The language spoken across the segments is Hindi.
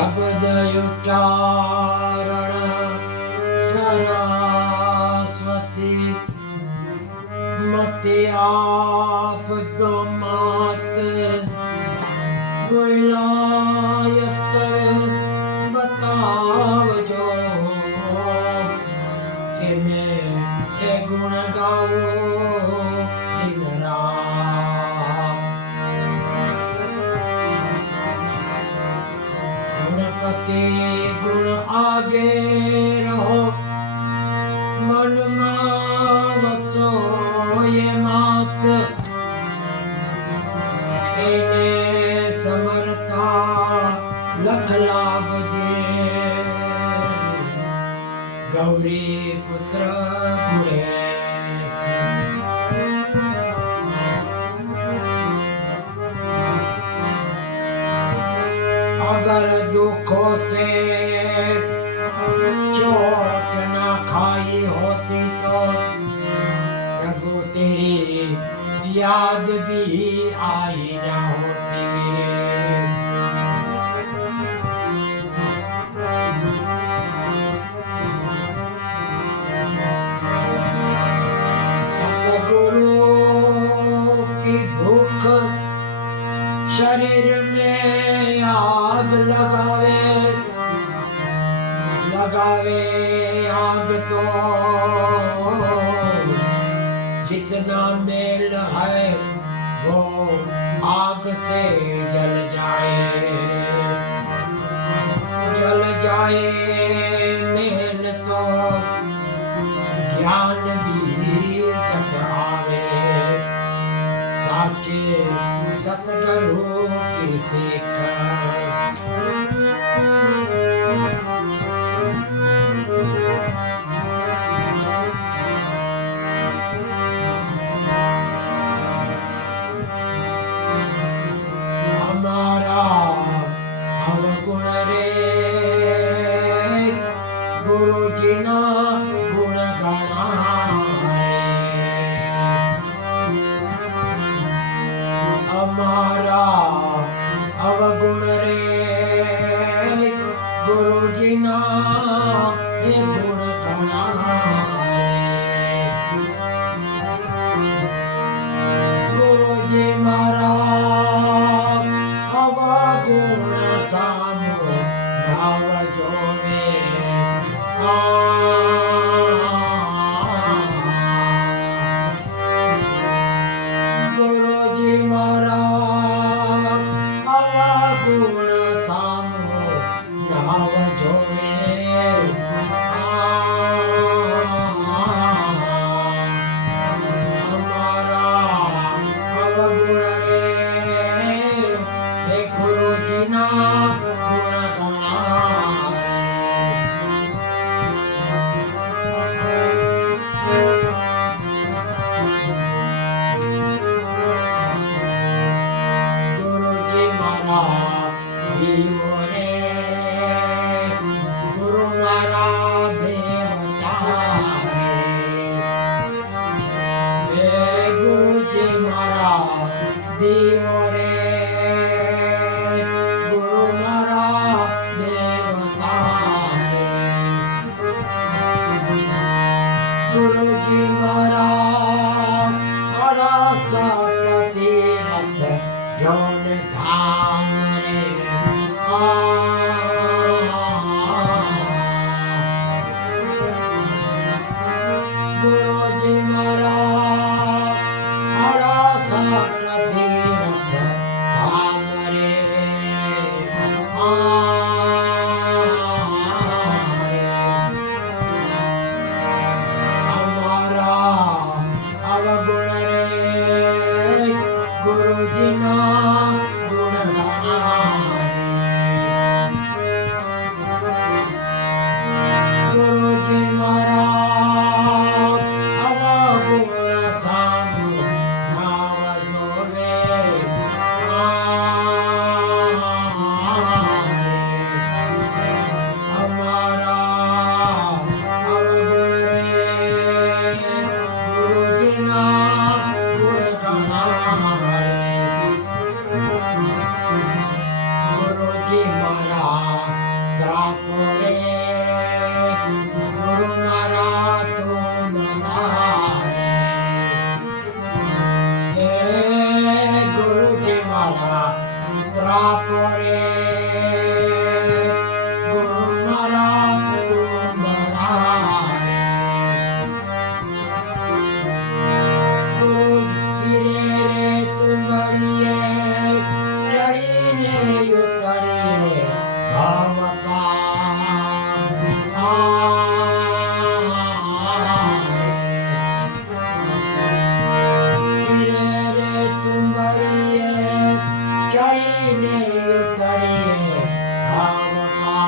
शब्द उच्चारण सरस्वती मते आप जो मात विलायत बतावजो कि मैं ए गुण गाऊं दिन रात। गुणपति गुण आगे रहो मन वसो ये मात एने समरता लख लाभ दे गौरी पुत्र गुणेश। अगर दुखों से चोट ना खाई होती तो प्रभु तेरी याद भी आई न होती। सतगुरु की भूख शरीर में आग लगावे आग तो जितना मेल है वो आग से जल जाए मेल तो ज्ञान भी जग आवे। साचे सतगुरु की सीख हमारा अवगुण रे गुरु जी ना गुण गणा रे। हमारा अवगुण रे गुरु जी ना ये गुण गणा रे। गुरु जी मारा अवगुण सामो नाव जोवे गुरु जी मारा अवगुण सामो नाव जोवे। हमारा अवगुण रे गुरु जी ना गुण गणा रे। गुरु जी मारा देवो रे गुरु मारा देवता रे। गुरु जी मारा देवो रे गुरु मारा देवता रे। गुरु जी मारा हरा चाट तीरथ जौन धाम रे। गुरु जी मारा हरा चाट तीरथ धाम रे। हमारा अवगुण रे गुरु जी ना गुण गणा रे। गुरु जी मारा अवगुण सामु नाव जोवे हमारा अवगुण रे गुरु जी ना गुण गणा रे। Rapore Gurumara Gurumara Guru Hirere Tumbariye Charine Yutariye Bhavapa Hirere Tumbariye Charine Yutariye Bhavapa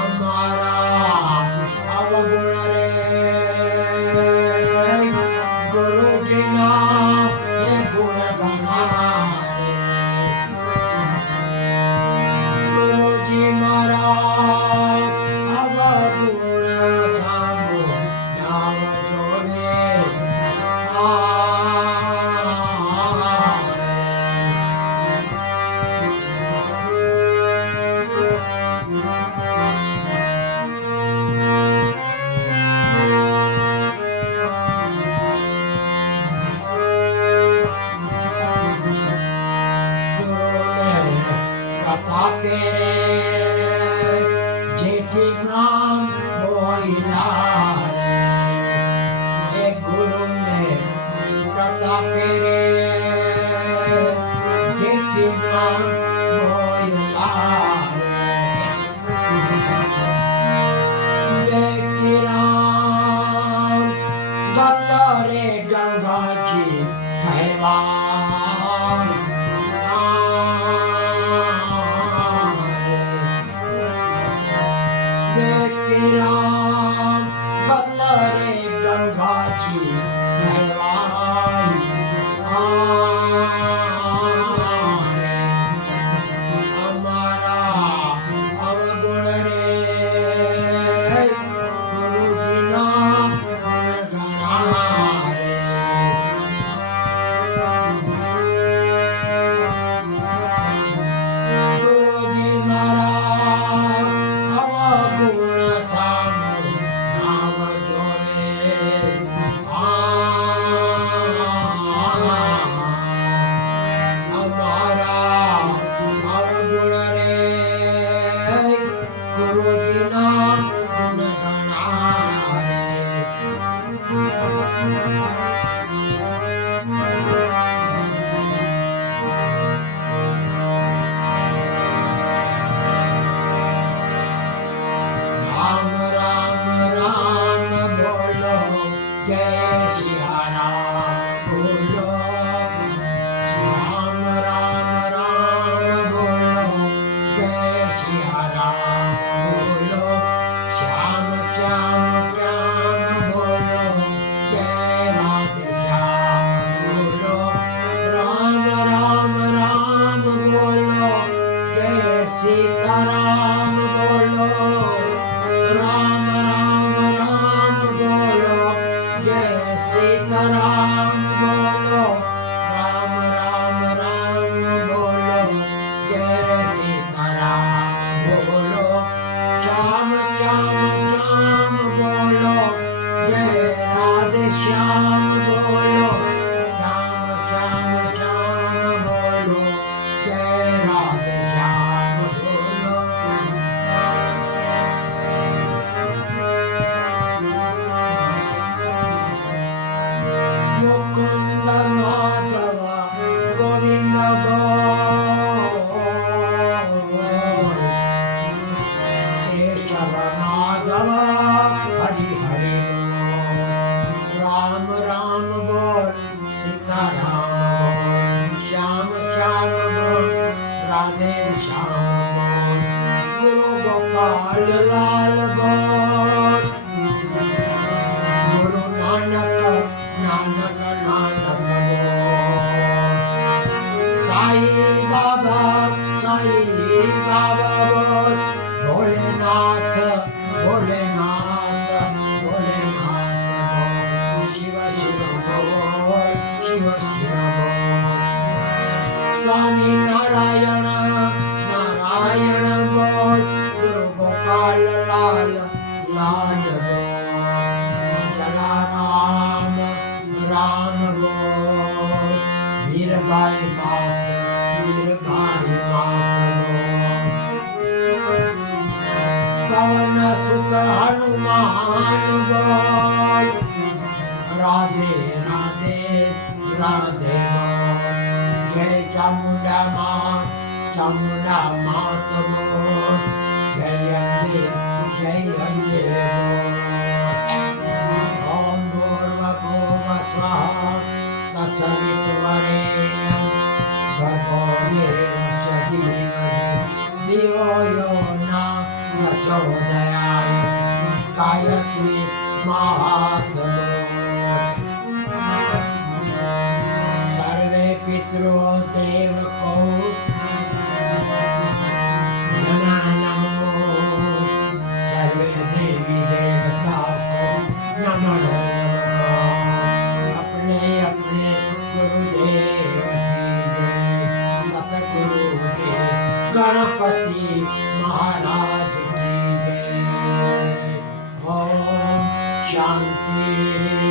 Amara Avagunare Guru Jina Ye Gunaganare Guru Ji Mara Avaguna Samu Nava Jone Pratapere Jeti Ram Boilare E Guru ne Pratapere Jeti Ram Boilare Jeti Ram Gatare Ganga Ji Kaivan Ram Batare Ganga Ji Nehwan Amara Avagunare Guru Jina Gunaganare Guru Ji Mara Avaguna Samu Nava Jone Amara Avagunare Guru Jina Gunaganare Ram Ram Ram Bolo Jai Shri Ram Bolo Ram Ram Ram Bolo Jai Shri Ram Bolo Shyam Shyam Shyam Bolo Jai Radhe Shyam Bolo Ram Ram Ram Bolo Jai Sita Ram Bolo Ram Ram Ram Bolo Jai Sita Ram Bolo Ram Ram Ram Bolo Jai Sita Ram Bolo Shyam Shyam Shyam Bolo Jai Radhe Shyam Bolo Shyam Shyam Shyam Bolo Jai Radhe Shyam Bolo Mukunda Madhava Govinda Gol Keshava Madhava Hari Hari Gol Ram Radhe मोर, जय चामुंडा मात, चामुंडा मात मोर, जय अम्बे मोर। ओम भूर्भुवः स्वः तत्सवितुर्वरेण्यं भर्गो देवस्य धीमहि धियो यो न प्रचोदयात्। गायत्री महात्मनोः सर्वे पितरो देवको नमो, सर्वे देवी देवता को नमो नमो। अपने अपने गुरुदेव की जय, सतगुरु देव गणपति महाराज की जय। ओम शांति।